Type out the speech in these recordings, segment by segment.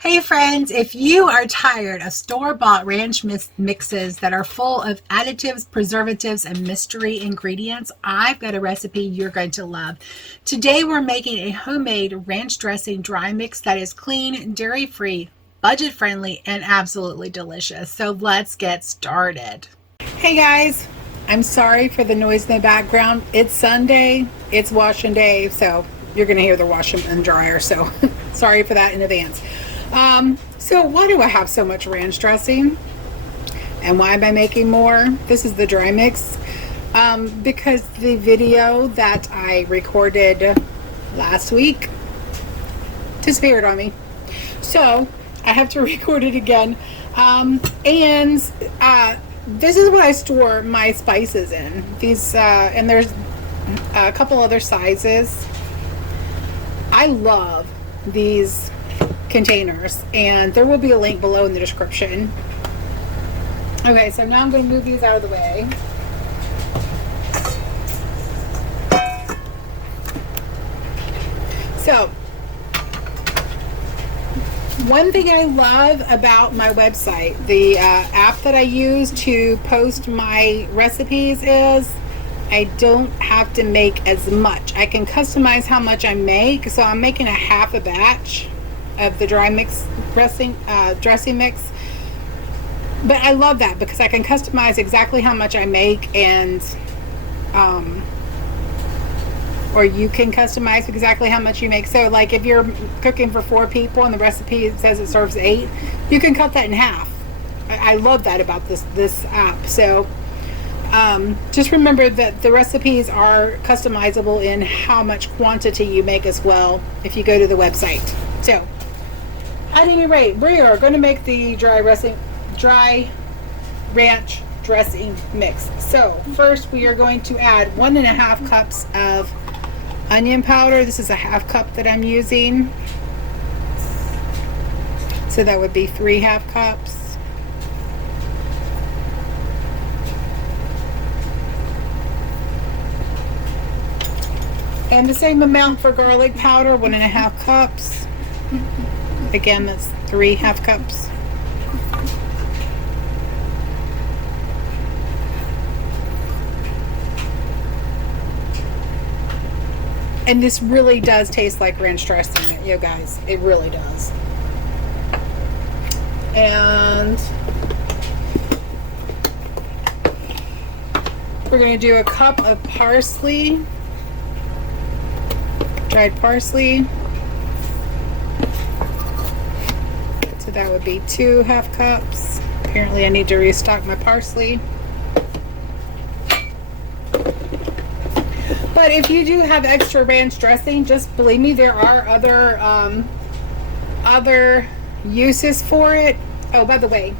Hey friends, if you are tired of store-bought ranch mixes that are full of additives, preservatives, and mystery ingredients, I've got a recipe you're going to love. Today we're making a homemade ranch dressing dry mix that is clean, dairy-free, budget-friendly, and absolutely delicious. So let's get started. Hey guys, I'm sorry for the noise in the background. It's Sunday, it's washing day, so you're going to hear the washer and dryer, so sorry for that in advance. So why do I have so much ranch dressing? And why am I making more? This is the dry mix. Because the video that I recorded last week disappeared on me. So I have to record it again. This is what I store my spices in. These, and there's a couple other sizes. I love these containers, and there will be a link below in the description. Okay, so now I'm going to move these out of the way. So, one thing I love about my website, the app that I use to post my recipes, is I don't have to make as much. I can customize how much I make, so I'm making a half a batch of the dry mix dressing mix, but I love that because I can customize exactly how much I make, and or you can customize exactly how much you make. So like if you're cooking for 4 people and the recipe says it serves 8, you can cut that in half. I love that about this app. So just remember that the recipes are customizable in how much quantity you make as well if you go to the website. So at any rate, we are going to make the dry ranch dressing mix. So first we are going to add 1.5 cups of onion powder. This is a half cup that I'm using. So that would be 3 half cups. And the same amount for garlic powder, 1.5 cups. Again, that's 3 half cups. And this really does taste like ranch dressing, you guys. It really does. And we're going to do a cup of parsley, dried parsley. So that would be 2 half cups. Apparently I need to restock my parsley. But if you do have extra ranch dressing, just believe me, there are other uses for it. Oh, by the way,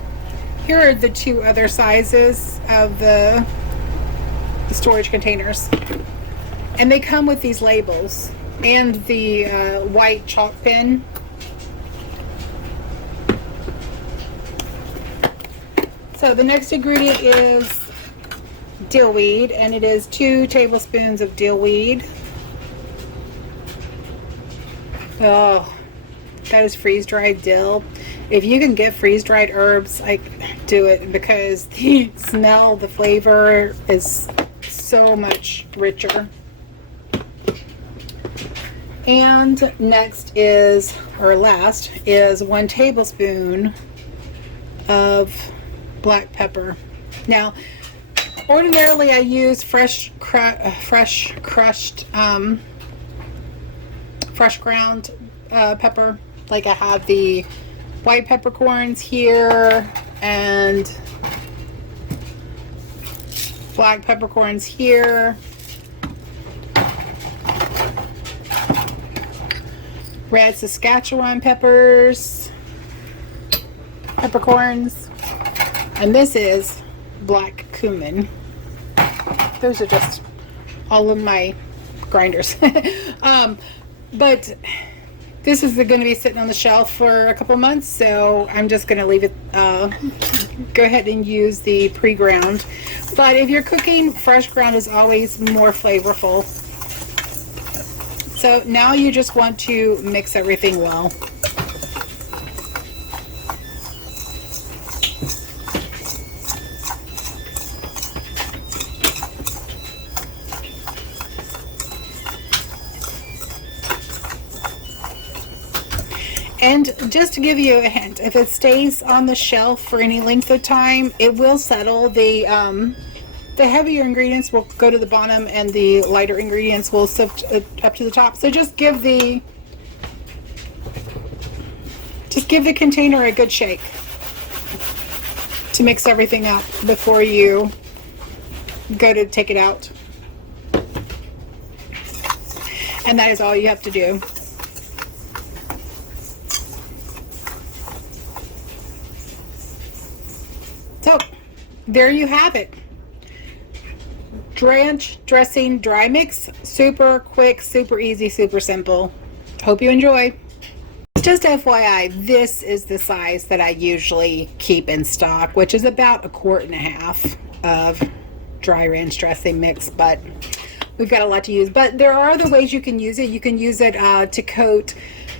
here are the 2 other sizes of the storage containers. And they come with these labels and the white chalk pen. So the next ingredient is dill weed, and it is 2 tablespoons of dill weed. Oh, that is freeze-dried dill. If you can get freeze-dried herbs, do it, because the smell, the flavor is so much richer. And next is, or last, is 1 tablespoon of black pepper. Now, ordinarily I use fresh ground pepper. Like I have the white peppercorns here and black peppercorns here. Red Saskatchewan peppercorns, and this is black cumin. Those are just all of my grinders. But this is going to be sitting on the shelf for a couple months, so I'm just going to leave it, go ahead and use the pre-ground. But if you're cooking, fresh ground is always more flavorful. So now you just want to mix everything well. And just to give you a hint, if it stays on the shelf for any length of time, it will settle. The heavier ingredients will go to the bottom and the lighter ingredients will sift up to the top. So just give the container a good shake to mix everything up before you go to take it out. And that is all you have to do. So there you have it. Ranch dressing dry mix. Super quick, super easy, super simple. Hope you enjoy. Just FYI, this is the size that I usually keep in stock, which is about 1.5 quart of dry ranch dressing mix, but we've got a lot to use. But there are other ways you can use it. You can use it to coat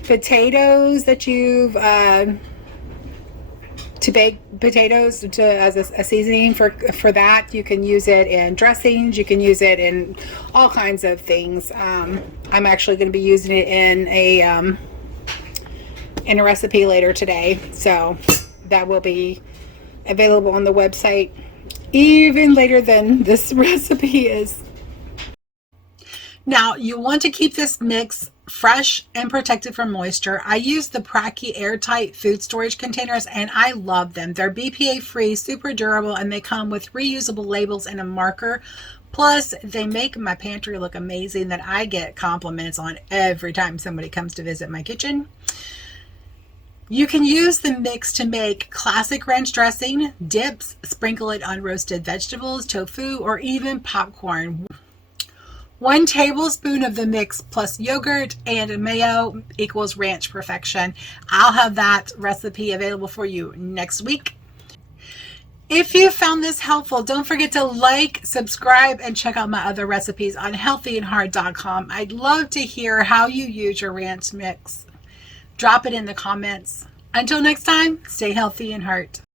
potatoes that you've to bake potatoes as a seasoning for that. You can use it in dressings. You can use it in all kinds of things. I'm actually going to be using it in a recipe later today, so that will be available on the website even later than this recipe is. Now, you want to keep this mix fresh and protected from moisture. I use the PRAKI Airtight food storage containers, and I love them. They're BPA free, super durable, and they come with reusable labels and a marker. Plus, they make my pantry look amazing that I get compliments on every time somebody comes to visit my kitchen. You can use the mix to make classic ranch dressing, dips, sprinkle it on roasted vegetables, tofu, or even popcorn. 1 tablespoon of the mix plus yogurt and mayo equals ranch perfection. I'll have that recipe available for you next week. If you found this helpful, don't forget to like, subscribe, and check out my other recipes on healthyandhard.com. I'd love to hear how you use your ranch mix. Drop it in the comments. Until next time, stay healthy and heart.